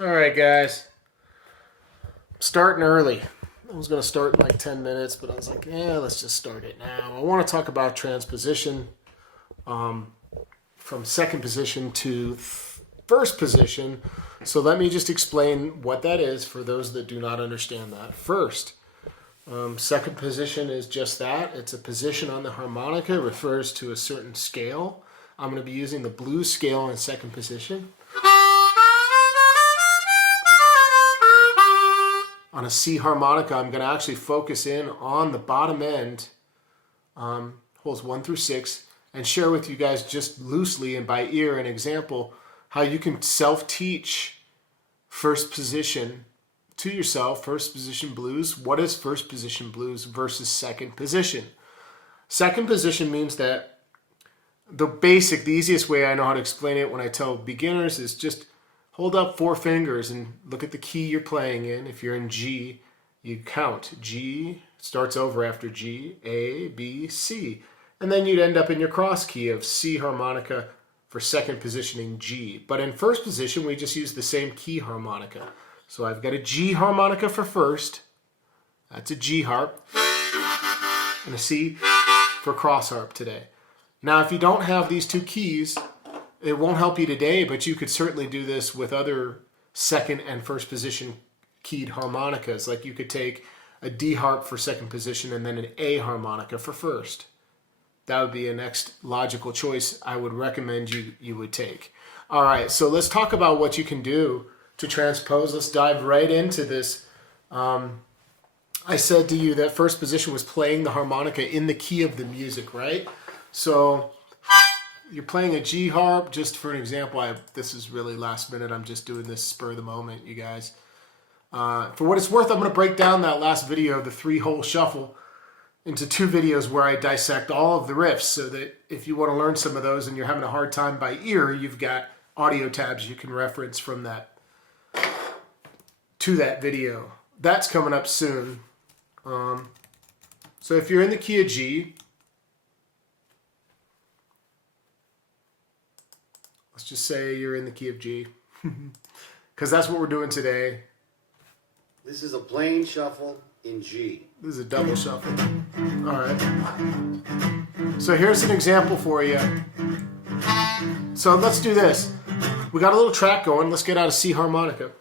All right, guys. Starting early. I was going to start in like 10 minutes, but I was like, yeah, let's just start it now. I want to talk about transposition from second position to first position. So let me just explain what that is for those that do not understand that. First, second position is just that. It's a position on the harmonica. It refers to a certain scale. I'm going to be using the blues scale in second position. On a C harmonica, I'm going to actually focus in on the bottom end, holes 1 through 6, and share with you guys just loosely and by ear an example how you can self-teach first position to yourself, first position blues. What is first position blues versus second position? Second position means that the easiest way I know how to explain it when I tell beginners is just hold up 4 fingers and look at the key you're playing in. If you're in G, you count. G starts over after G, A, B, C. And then you'd end up in your cross key of C harmonica for second positioning G. But in first position, we just use the same key harmonica. So I've got a G harmonica for first. That's a G harp. And a C for cross harp today. Now, if you don't have these 2 keys, it won't help you today, but you could certainly do this with other second and first position keyed harmonicas. Like you could take a D harp for second position and then an A harmonica for first. That would be a next logical choice I would recommend you would take. All right, so let's talk about what you can do to transpose. Let's dive right into this. I said to you that first position was playing the harmonica in the key of the music, right? So you're playing a G harp, just for an example. This is really last minute. I'm just doing this spur of the moment, you guys. For what it's worth, I'm going to break down that last video, the 3-hole shuffle, into 2 videos where I dissect all of the riffs, so that if you want to learn some of those and you're having a hard time by ear, you've got audio tabs you can reference from that to that video. That's coming up soon. So if you're in the key of G, let's just say you're in the key of G, because that's what we're doing today. This is a plain shuffle in G. This is a double shuffle. All right. So here's an example for you. So let's do this. We got a little track going. Let's get out a C harmonica.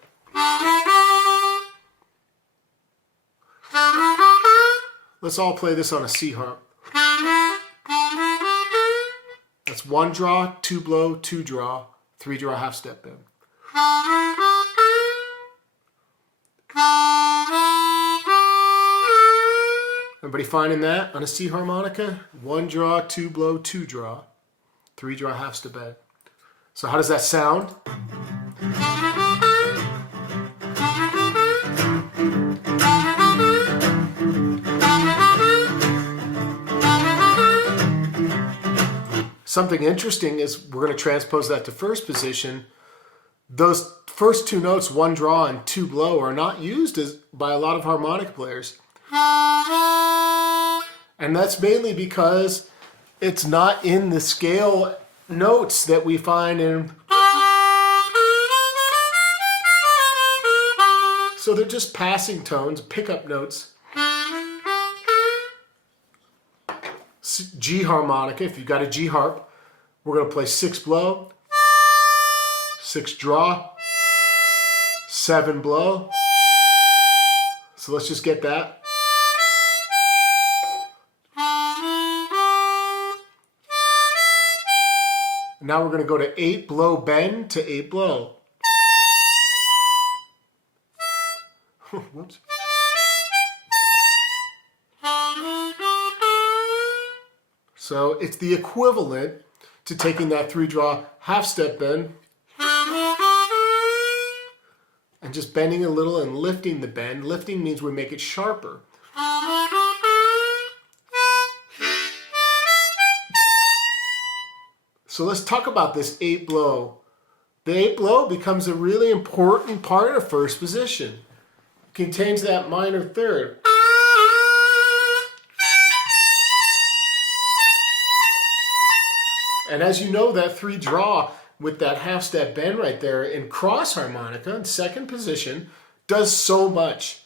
Let's all play this on a C harp. That's 1 draw, 2 blow, 2 draw, 3 draw, half step bend. Everybody finding that on a C harmonica? 1 draw, 2 blow, 2 draw, 3 draw, half step bend. So how does that sound? Something interesting is we're going to transpose that to first position. Those first 2 notes, 1 draw and 2 blow, are not used by a lot of harmonic players. And that's mainly because it's not in the scale notes that we find in. So they're just passing tones, pickup notes. G harmonica, if you've got a G harp, we're going to play 6 blow, 6 draw, 7 blow. So let's just get that. Now we're going to go to 8 blow bend to 8 blow. Whoops. So it's the equivalent to taking that 3 draw half step bend and just bending a little and lifting the bend. Lifting means we make it sharper. So let's talk about this 8 blow. The 8 blow becomes a really important part of first position. It contains that minor third. And as you know, that 3 draw with that half step bend right there in cross harmonica in second position does so much.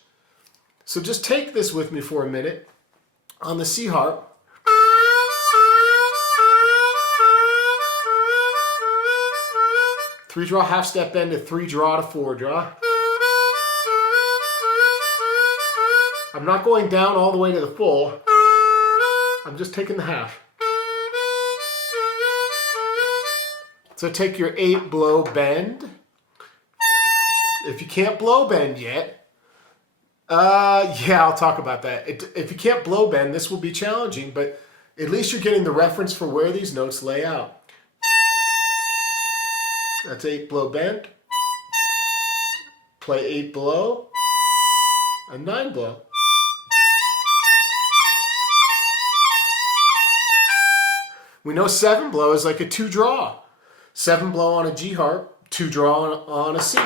So just take this with me for a minute on the C harp. Three draw half step bend to three draw to four draw. I'm not going down all the way to the full. I'm just taking the half. So take your 8 blow bend. If you can't blow bend yet, yeah, I'll talk about that. If you can't blow bend, this will be challenging, but at least you're getting the reference for where these notes lay out. That's 8 blow bend. Play 8 blow and 9 blow. We know 7 blow is like a 2 draw. 7 blow on a G harp, 2 draw on a C.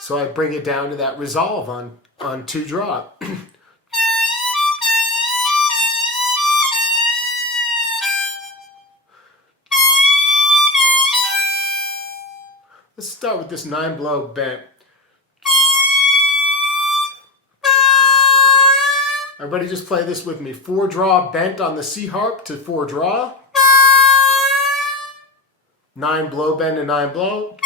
So I bring it down to that resolve on 2 draw. Let's start with this 9 blow bent. Everybody just play this with me. 4 draw bent on the C harp to 4 draw. 9 blow bend to 9 blow.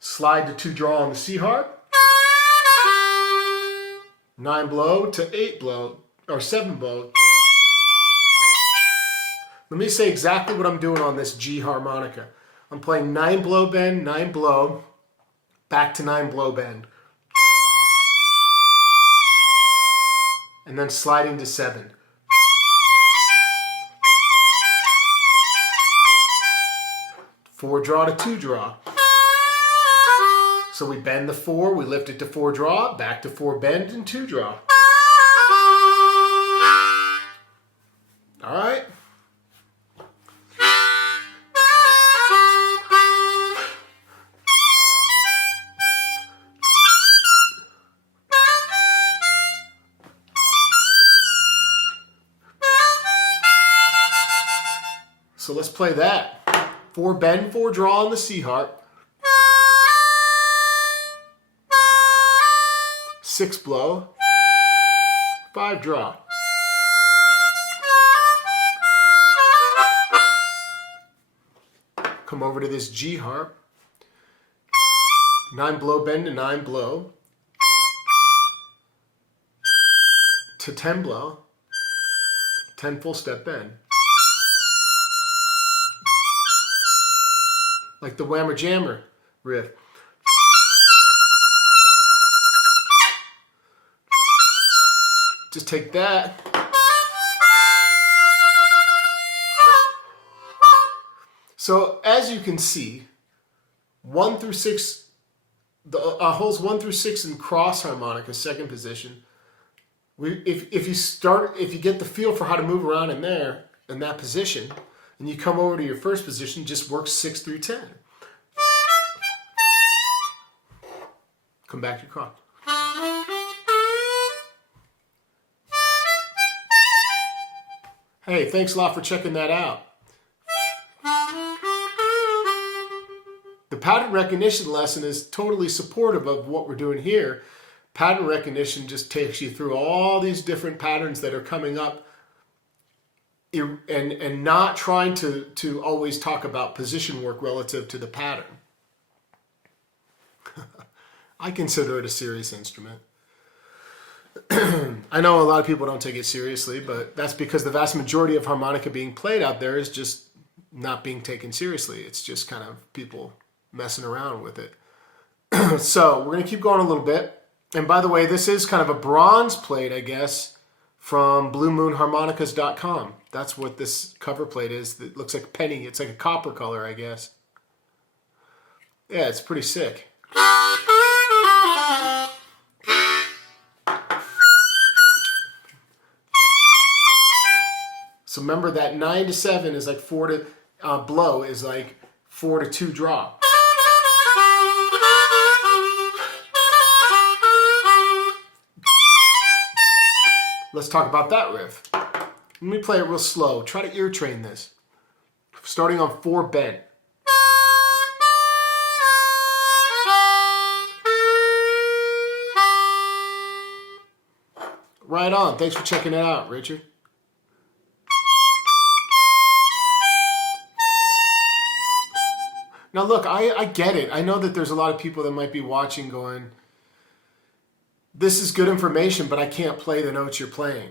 Slide to 2 draw on the C harp. 9 blow to 8 blow, or 7 blow. Let me say exactly what I'm doing on this G harmonica. I'm playing 9 blow bend, 9 blow, back to 9 blow bend. And then sliding to 7. Four draw to 2 draw. So we bend the 4, we lift it to 4 draw, back to 4 bend and 2 draw. All right. So let's play that. 4 bend, 4 draw on the C harp. 6 blow. 5 draw. Come over to this G harp. 9 blow bend to 9 blow. To 10 blow. 10 full step bend. Like the Whammer Jammer riff. Just take that. So as you can see, 1 through 6, the holes 1 through 6 in cross harmonica, second position. If you get the feel for how to move around in there, in that position, and you come over to your first position, just work 6 through 10. Come back to your cross. Hey, thanks a lot for checking that out. The pattern recognition lesson is totally supportive of what we're doing here. Pattern recognition just takes you through all these different patterns that are coming up, and not trying to always talk about position work relative to the pattern. I consider it a serious instrument. I know a lot of people don't take it seriously, but that's because the vast majority of harmonica being played out there is just not being taken seriously. It's just kind of people messing around with it. So we're going to keep going a little bit. And by the way, this is kind of a bronze plate, I guess, from bluemoonharmonicas.com. That's what this cover plate is. It looks like a penny. It's like a copper color, I guess. Yeah, it's pretty sick. So remember that 9 to 7 is like 4 to blow is like 4 to 2 draw. Let's talk about that riff. Let me play it real slow. Try to ear train this. Starting on 4 bent. Right on. Thanks for checking it out, Richard. Now look, I get it. I know that there's a lot of people that might be watching going, this is good information, but I can't play the notes you're playing.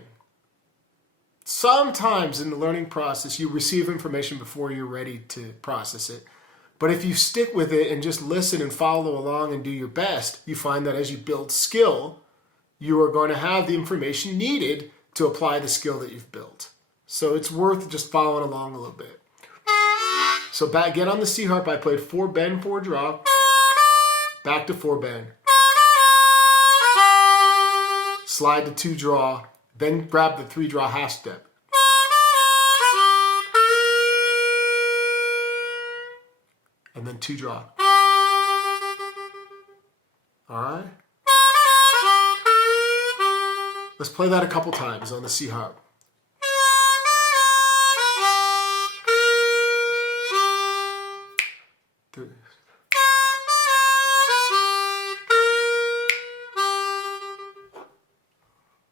Sometimes in the learning process, you receive information before you're ready to process it. But if you stick with it and just listen and follow along and do your best, you find that as you build skill, you are going to have the information needed to apply the skill that you've built. So it's worth just following along a little bit. So back again on the C harp, I played 4 bend, 4 draw, back to 4 bend, slide to 2 draw, then grab the 3 draw half step. And then 2 draw. All right. Let's play that a couple times on the C harp.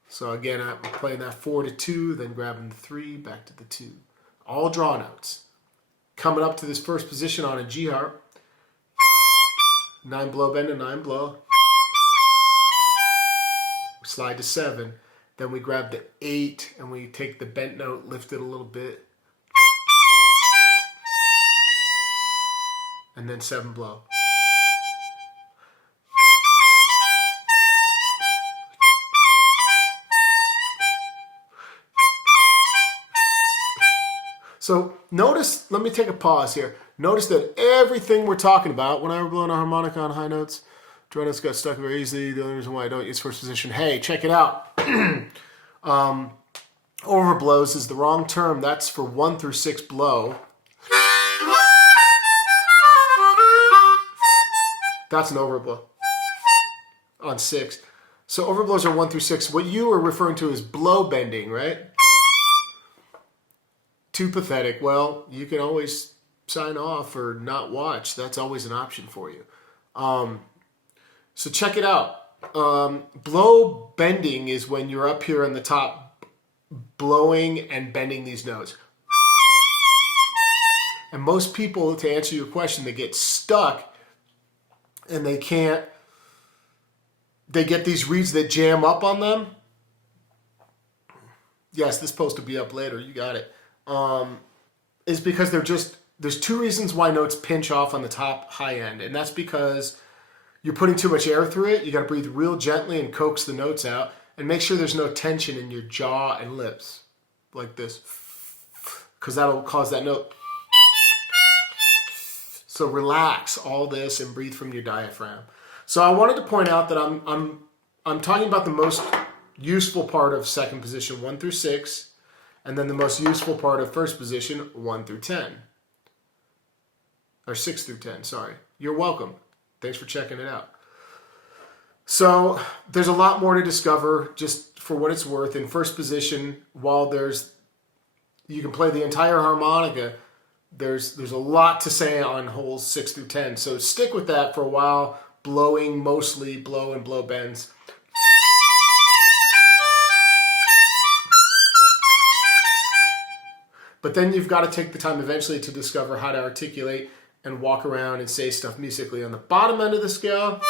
So again, I'm playing that 4 to 2, then grabbing the 3, back to the 2. All draw notes. Coming up to this first position on a G harp. 9 blow bend and 9 blow. We slide to 7. Then we grab the 8 and we take the bent note, lift it a little bit. And then 7 blow. So notice, let me take a pause here. Notice that everything we're talking about, when I were blowing a harmonica on high notes, dry notes got stuck very easily. The only reason why I don't use first position. Hey, check it out. Overblows is the wrong term. That's for 1 through 6 blow. That's an overblow on 6. So overblows are 1 through 6. What you were referring to is blow bending, right? Too pathetic. Well, you can always sign off or not watch. That's always an option for you. So check it out. Blow bending is when you're up here on the top blowing and bending these notes. And most people, to answer your question, they get stuck and they get these reeds that jam up on them. Yes, this is supposed to be up later. You got it. Is because there's 2 reasons why notes pinch off on the top high end. And that's because you're putting too much air through it. You got to breathe real gently and coax the notes out. And make sure there's no tension in your jaw and lips. Like this. Because that'll cause that note. So relax all this and breathe from your diaphragm. So I wanted to point out that I'm talking about the most useful part of second position, 1 through 6. And then the most useful part of first position, 1 through 10. Or 6 through 10, sorry. You're welcome. Thanks for checking it out. So there's a lot more to discover, just for what it's worth. In first position, while you can play the entire harmonica, there's a lot to say on holes 6 through 10. So stick with that for a while, blowing mostly blow and blow bends. But then you've got to take the time eventually to discover how to articulate and walk around and say stuff musically on the bottom end of the scale.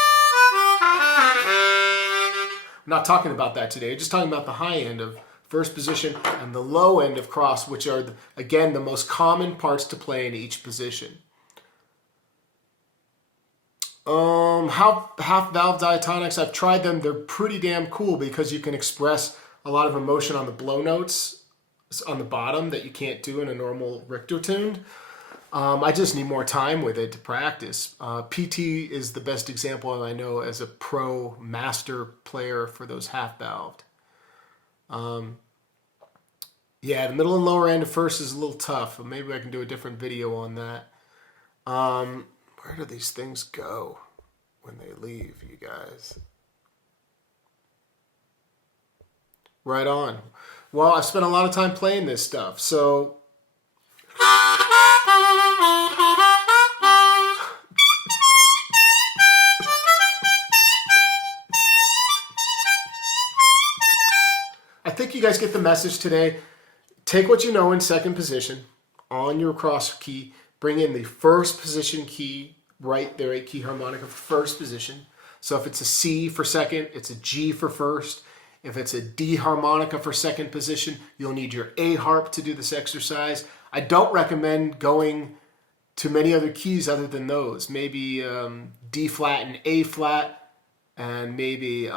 I'm not talking about that today. I'm just talking about the high end of first position and the low end of cross, which are, again, the most common parts to play in each position. Half valve diatonics, I've tried them. They're pretty damn cool because you can express a lot of emotion on the blow notes on the bottom that you can't do in a normal Richter tuned. I just need more time with it to practice. PT is the best example I know as a pro master player for those half valved. Yeah, the middle and lower end of first is a little tough. Maybe I can do a different video on that. Where do these things go when they leave, you guys? Right on. Well, I've spent a lot of time playing this stuff, so I think you guys get the message today. Take what you know in second position on your cross key, bring in the first position key right there, a key harmonica for first position. So if it's a C for second, it's a G for first. If it's a D harmonica for second position, you'll need your A harp to do this exercise. I don't recommend going to many other keys other than those. Maybe D flat and A flat, and maybe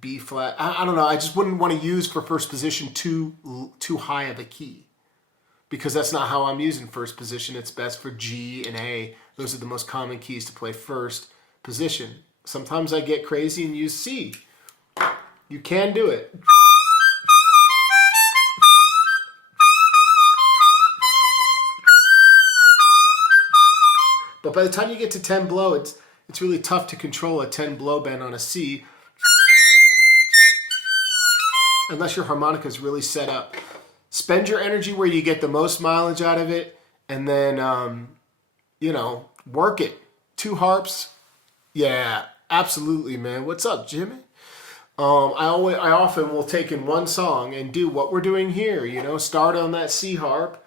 B flat. I don't know. I just wouldn't want to use for first position too high of a key, because that's not how I'm using first position. It's best for G and A. Those are the most common keys to play first position. Sometimes I get crazy and use C. You can do it. But by the time you get to 10 blow, it's really tough to control a 10 blow bend on a C unless your harmonica is really set up. Spend your energy where you get the most mileage out of it, and then, work it. 2 harps. Yeah, absolutely, man. What's up, Jimmy? I often will take in one song and do what we're doing here, start on that C harp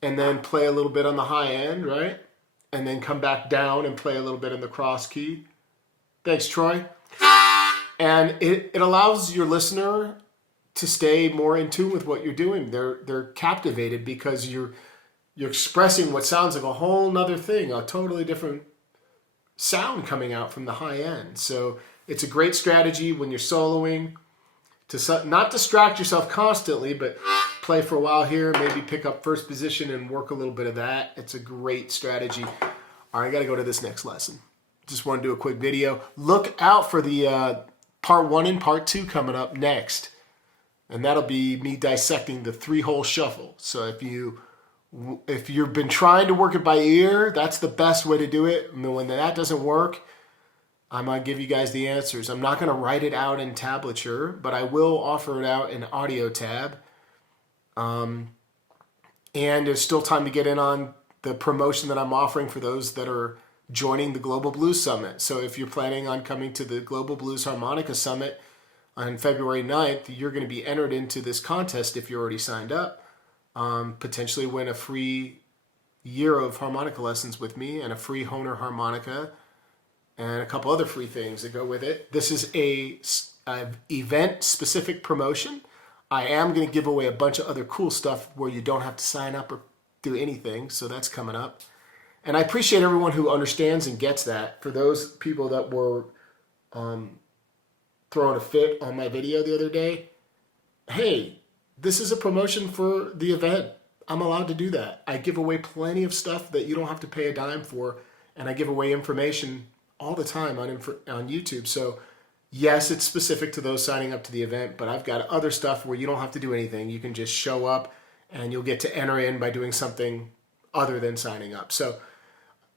and then play a little bit on the high end, right? And then come back down and play a little bit in the cross key. Thanks, Troy. And it allows your listener to stay more in tune with what you're doing. They're captivated because you're expressing what sounds like a whole nother thing, a totally different sound coming out from the high end. So it's a great strategy when you're soloing to not distract yourself constantly, but play for a while here, maybe pick up first position and work a little bit of that. It's a great strategy. All right, I got to go to this next lesson. Just want to do a quick video. Look out for the part 1 and part 2 coming up next. And that'll be me dissecting the 3-hole shuffle. So if you've been trying to work it by ear, that's the best way to do it. And when that doesn't work, I'm going to give you guys the answers. I'm not going to write it out in tablature, but I will offer it out in audio tab. And there's still time to get in on the promotion that I'm offering for those that are joining the Global Blues Summit. So if you're planning on coming to the Global Blues Harmonica Summit on February 9th, you're going to be entered into this contest if you're already signed up. Potentially win a free year of harmonica lessons with me and a free Hohner harmonica and a couple other free things that go with it. This is a event-specific promotion. I am going to give away a bunch of other cool stuff where you don't have to sign up or do anything, so that's coming up. And I appreciate everyone who understands and gets that. For those people that were throwing a fit on my video the other day, hey, this is a promotion for the event. I'm allowed to do that. I give away plenty of stuff that you don't have to pay a dime for, and I give away information all the time on YouTube. So yes, it's specific to those signing up to the event, but I've got other stuff where you don't have to do anything. You can just show up and you'll get to enter in by doing something other than signing up. So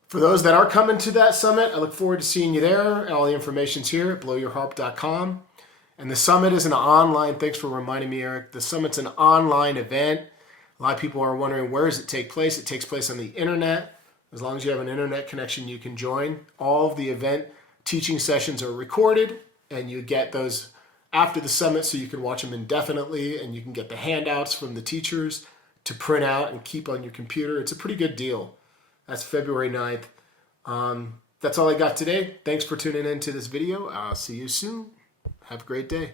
for those that are coming to that summit, I look forward to seeing you there. All the information's here at blowyourharp.com. And the summit is an online, thanks for reminding me, Eric. The summit's an online event. A lot of people are wondering, where does it take place? It takes place on the internet. As long as you have an internet connection, you can join. All of the event teaching sessions are recorded, and you get those after the summit so you can watch them indefinitely, and you can get the handouts from the teachers to print out and keep on your computer. It's a pretty good deal. That's February 9th. That's all I got today. Thanks for tuning in to this video. I'll see you soon. Have a great day.